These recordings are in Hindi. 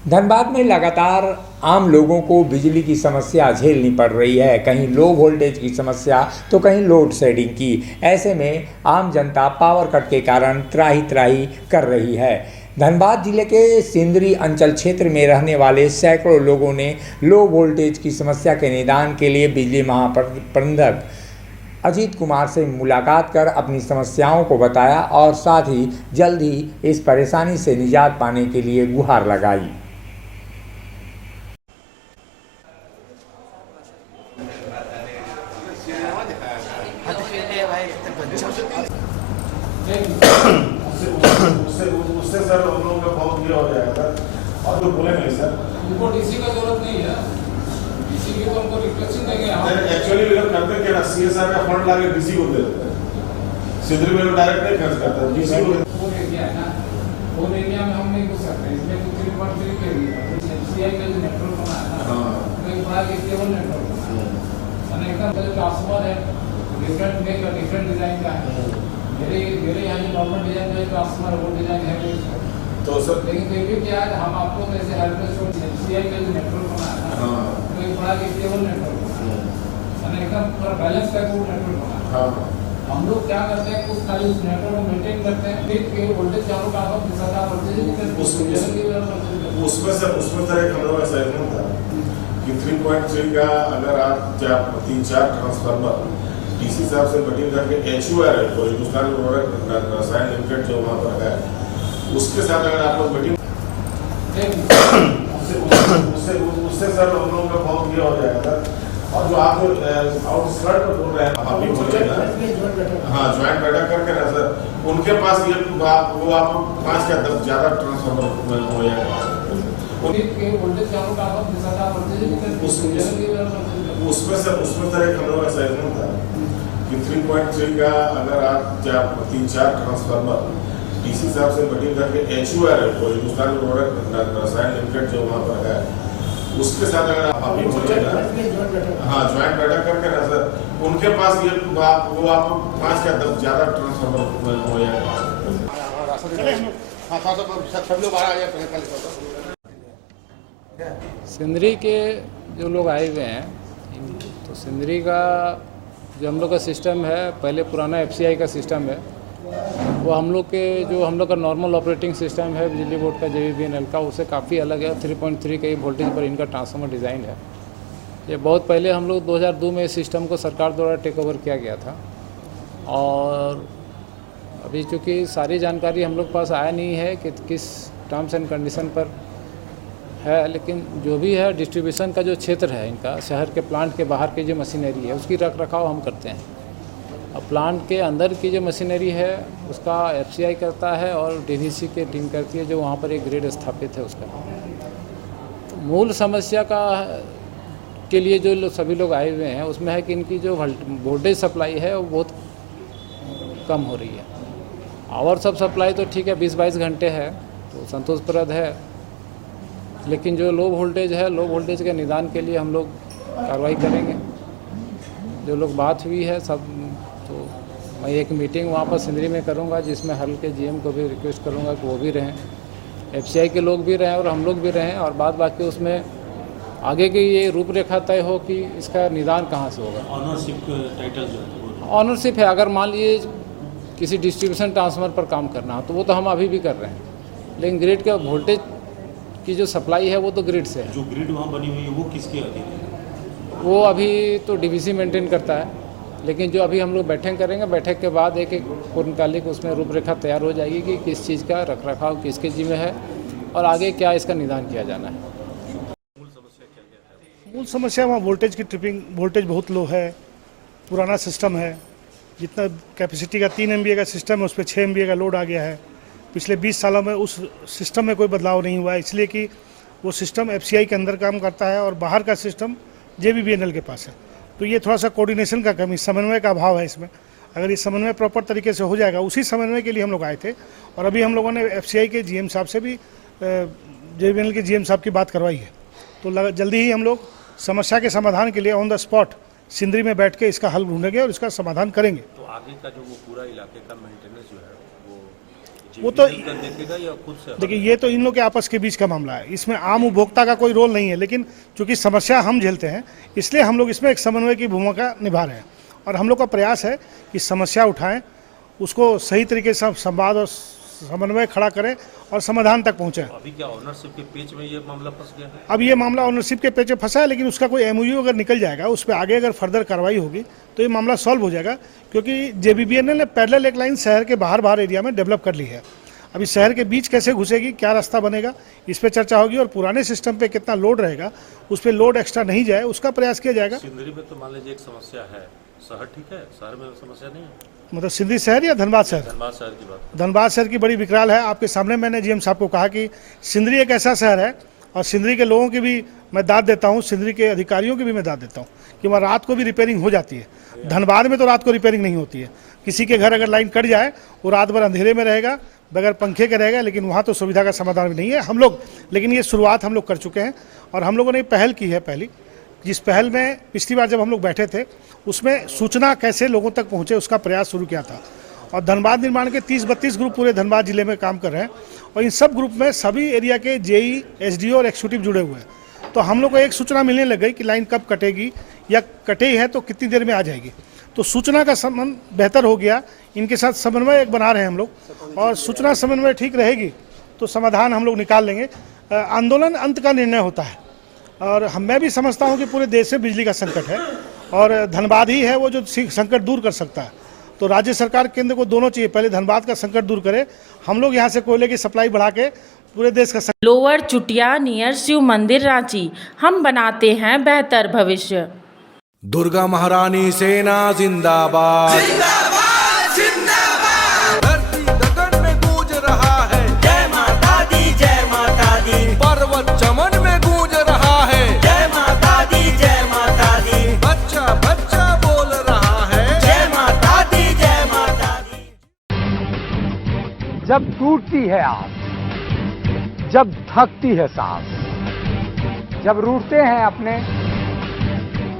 धनबाद में लगातार आम लोगों को बिजली की समस्या झेलनी पड़ रही है। कहीं लो वोल्टेज की समस्या तो कहीं लोड शेडिंग की। ऐसे में आम जनता पावर कट के कारण त्राही त्राही कर रही है। धनबाद जिले के सिंदरी अंचल क्षेत्र में रहने वाले सैकड़ों लोगों ने लो वोल्टेज की समस्या के निदान के लिए बिजली महाप्रबंधक अजीत कुमार से मुलाकात कर अपनी समस्याओं को बताया और साथ ही जल्द ही इस परेशानी से निजात पाने के लिए गुहार लगाई। उससे सर हम लोगों का बहुत ये हो जाएगा सर, और तो बोले नहीं सर, उनको डीसी का जरूरत नहीं है। डीसी की तो हमको रिफ्लेक्शन देंगे। एक्चुअली भी लोग करते क्या ना, सीएसआर का फंड लाके डीसी को दे देते हैं। सिंदरी में डायरेक्ट नहीं खर्च करता, डीसी को। वो एरिया है ना, वो एरिया में हम नहीं घुस सकते। इसमें कुछ 3.3 के एमसीआई का जो नेटवर्क बना है ना, वो एक बड़ा केबल नेटवर्क बना है। मैंने एकदम जो ट्रांसफॉर्मर है डिफरेंट डिजाइन का है। मेरे यहाँ जो नॉर्मल डिजाइन जो ट्रांसफॉर्मर वो डिजाइन है तो सर लेकिन देखिए क्या है, हम आपको जैसे हेल्पलेस एमसीआई का जो नेटवर्क बना है ना, वो एक बड़ा केबल नेटवर्क बना है। मैंने एकदम पूरा बैलेंस करके वो नेटवर्क बना है। हम लोग क्या करते हैं, कुछ खाली उस नेटवर्क को मेंटेन करते हैं, फिर के वोल्टेज चारों का आप दिशा वोल्टेज उसमें सर एक हम लोग ऐसा नहीं था कि 3.3 का अगर आप 3-4 ट्रांसफार्मर डीसी साहब से मीटिंग करके HUR है तो हिंदुस्तान रसायन लिमिटेड जो वहाँ पर है उसके साथ अगर आप लोग मीटिंग उससे सर हम लोगों का बहुत ये हो जाएगा सर। और जो आप आउटस्कर्ट पर बोल रहे हैं अभी बोलिए ना, हाँ ज्वाइंट बैठक करके ना सर, उनके पास ये वो आपको 5 या 10 ज़्यादा ट्रांसफार्मर हो जाएगा। उसमें सर एक हम लोग ऐसा नहीं था कि 3.3 का अगर आप 3-4 ट्रांसफार्मर डीसी साहब से मीटिंग करके HUR है तो हिंदुस्तान रसायन लिमिटेड जो वहाँ पर है उसके साथ अगर आप अभी बोलिए ना, हाँ ज्वाइंट बैठक करके ना सर, उनके पास ये वो आपको 5 या 10 ज़्यादा ट्रांसफार्मर हो जाएगा। सिंदरी के जो लोग आए हुए हैं, तो सिंदरी का जो हम लोग का सिस्टम है, पहले पुराना FCI का सिस्टम है, वो हम लोग का नॉर्मल ऑपरेटिंग सिस्टम है बिजली बोर्ड का JBBNL का, उससे काफ़ी अलग है। 3.3 के वोल्टेज पर इनका ट्रांसफार्मर डिज़ाइन है। ये बहुत पहले हम लोग 2002 में इस सिस्टम को सरकार द्वारा टेक ओवर किया गया था और अभी चूँकि सारी जानकारी हम लोग पास आया नहीं है कि किस टर्म्स एंड कंडीशन पर है, लेकिन जो भी है डिस्ट्रीब्यूशन का जो क्षेत्र है इनका, शहर के प्लांट के बाहर की जो मशीनरी है उसकी रख रखाव हम करते हैं। अब प्लांट के अंदर की जो मशीनरी है उसका FCI करता है और DVC की टीम करती है, जो वहाँ पर एक ग्रिड स्थापित है उसका। तो मूल समस्या के लिए जो सभी लोग आए हुए हैं उसमें है कि इनकी जो वोल्टेज सप्लाई है वो बहुत कम हो रही है। आवर्स ऑफ सप्लाई तो ठीक है 20-22 घंटे है तो संतोषप्रद है, लेकिन जो लो वोल्टेज है, लो वोल्टेज के निदान के लिए हम लोग कार्रवाई करेंगे। जो लोग बात हुई है सब, तो मैं एक मीटिंग वहाँ पर सिंदरी में करूँगा जिसमें हल के GM को भी रिक्वेस्ट करूँगा कि वो भी रहें, FCI के लोग भी रहें और हम लोग भी रहें, और बाद बाकी उसमें आगे की ये रूपरेखा तय हो कि इसका निदान कहाँ से होगा। ऑनरशिप टाइटल जो है ऑनरशिप है, अगर मान लीजिए किसी डिस्ट्रीब्यूशन ट्रांसफार्मर पर काम करना हो तो वो तो हम अभी भी कर रहे हैं, लेकिन ग्रिड के वोल्टेज की जो सप्लाई है वो तो ग्रिड से है। जो ग्रिड वहाँ बनी हुई है वो किसके अधीन है? वो अभी तो DVC मेंटेन करता है, लेकिन जो अभी हम लोग बैठक करेंगे, बैठक के बाद एक पूर्णकालिक उसमें रूपरेखा तैयार हो जाएगी कि किस चीज़ का रखरखाव किसके जिम्मे है और आगे क्या इसका निदान किया जाना है। मूल समस्या वहाँ वोल्टेज की ट्रिपिंग, वोल्टेज बहुत लो है, पुराना सिस्टम है, जितना कैपेसिटी का 3 MVA का सिस्टम है उस पर 6 MVA का लोड आ गया है। पिछले 20 सालों में उस सिस्टम में कोई बदलाव नहीं हुआ है, इसलिए कि वो सिस्टम FCI के अंदर काम करता है और बाहर का सिस्टम JBBNL के पास है। तो ये थोड़ा सा कोऑर्डिनेशन का कमी, समन्वय का अभाव है इसमें। अगर ये समन्वय प्रॉपर तरीके से हो जाएगा, उसी समन्वय के लिए हम लोग आए थे और अभी हम लोगों ने FCI के GM साहब से भी JBBNL के GM साहब की बात करवाई है। तो जल्दी ही हम लोग समस्या के समाधान के लिए ऑन द स्पॉट सिंदरी में बैठ के इसका हल ढूंढेंगे और इसका समाधान करेंगे। तो आगे का जो वो पूरा इलाके का मेंटेनेंस जो है वो वो तो JBL का देखेगा या खुद से? देखिए, ये तो इन लोग के आपस के बीच का मामला है, इसमें आम उपभोक्ता का कोई रोल नहीं है। लेकिन चूंकि समस्या हम झेलते हैं, इसलिए हम लोग इसमें एक समन्वय की भूमिका निभा रहे हैं और हम लोग का प्रयास है कि समस्या उठाएं, उसको सही तरीके से संवाद और समन्वय खड़ा करें और समाधान तक पहुंचे। अभी क्या ऑनरशिप के पेच में ये मामला फंस गया है? अब ये मामला ओनरशिप के पेच में फंसा है, लेकिन उसका कोई MOU अगर निकल जाएगा, उस पर आगे अगर फर्दर कार्रवाई होगी तो ये मामला सॉल्व हो जाएगा, क्योंकि JBBNL ने पैरेलल एक लाइन शहर के बाहर एरिया में डेवलप कर ली है। अभी शहर के बीच कैसे घुसेगी, क्या रास्ता बनेगा, इस पर चर्चा होगी और पुराने सिस्टम पे कितना लोड रहेगा, उस पर लोड एक्स्ट्रा नहीं जाए उसका प्रयास किया जाएगा। सिंदरी में तो मान लीजिए एक समस्या है, शहर ठीक है, शहर में समस्या नहीं है? मतलब सिंधी शहर या धनबाद शहर? धनबाद शहर की बात। धनबाद शहर की बड़ी विकराल है। आपके सामने मैंने GM साहब को कहा कि सिंदरी एक ऐसा शहर है, और सिंदरी के लोगों की भी मैं दाद देता हूँ, सिंदरी के अधिकारियों की भी मैं दाद देता हूँ कि वहाँ रात को भी रिपेयरिंग हो जाती है। धनबाद में तो रात को रिपेयरिंग नहीं होती है। किसी के घर अगर लाइन कट जाए, वो रात भर अंधेरे में रहेगा, बगैर पंखे के रहेगा, लेकिन वहाँ तो सुविधा का समाधान भी नहीं है। हम लोग, लेकिन ये शुरुआत हम लोग कर चुके हैं और हम लोगों ने पहल की है। पहली जिस पहल में पिछली बार जब हम लोग बैठे थे, उसमें सूचना कैसे लोगों तक पहुँचे उसका प्रयास शुरू किया था। और धनबाद निर्माण के 30-32 ग्रुप पूरे धनबाद जिले में काम कर रहे हैं और इन सब ग्रुप में सभी एरिया के JE, SDO और एक्जीक्यूटिव जुड़े हुए हैं। तो हम लोग को एक सूचना मिलने लग गई कि लाइन कब कटेगी या कटे है तो कितनी देर में आ जाएगी। तो सूचना का संबंध बेहतर हो गया, इनके साथ समन्वय एक बना रहे हैं हम लोग, और सूचना समन्वय ठीक रहेगी तो समाधान हम लोग निकाल लेंगे। आंदोलन अंत का निर्णय होता है और मैं भी समझता हूँ कि पूरे देश में बिजली का संकट है और धनबाद ही है वो जो संकट दूर कर सकता है। तो राज्य सरकार केंद्र को दोनों चाहिए, पहले धनबाद का संकट दूर करे, हम लोग यहाँ से कोयले की सप्लाई बढ़ा के पूरे देश का। लोअर चुटिया नियर शिव मंदिर रांची, हम बनाते हैं बेहतर भविष्य। दुर्गा महारानी सेना जिंदाबाद, जिंदाबाद जिंदाबाद। धरती गगन में गूंज रहा है जय माता दी, जय माता दी। पर्वत चमन में गूंज रहा है जय माता दी, जय माता दी। बच्चा बच्चा बोल रहा है जय माता दी, जय माता दी। जब टूटती है आस, जब थकती है सांस, जब रूठते हैं अपने,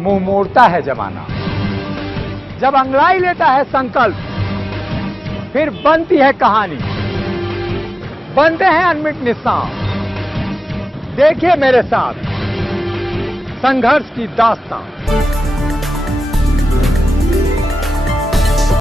मुंह मोड़ता है जमाना, जब अंगड़ाई लेता है संकल्प, फिर बनती है कहानी, बनते हैं अनमिट निशान। देखिए मेरे साथ संघर्ष की दास्तान।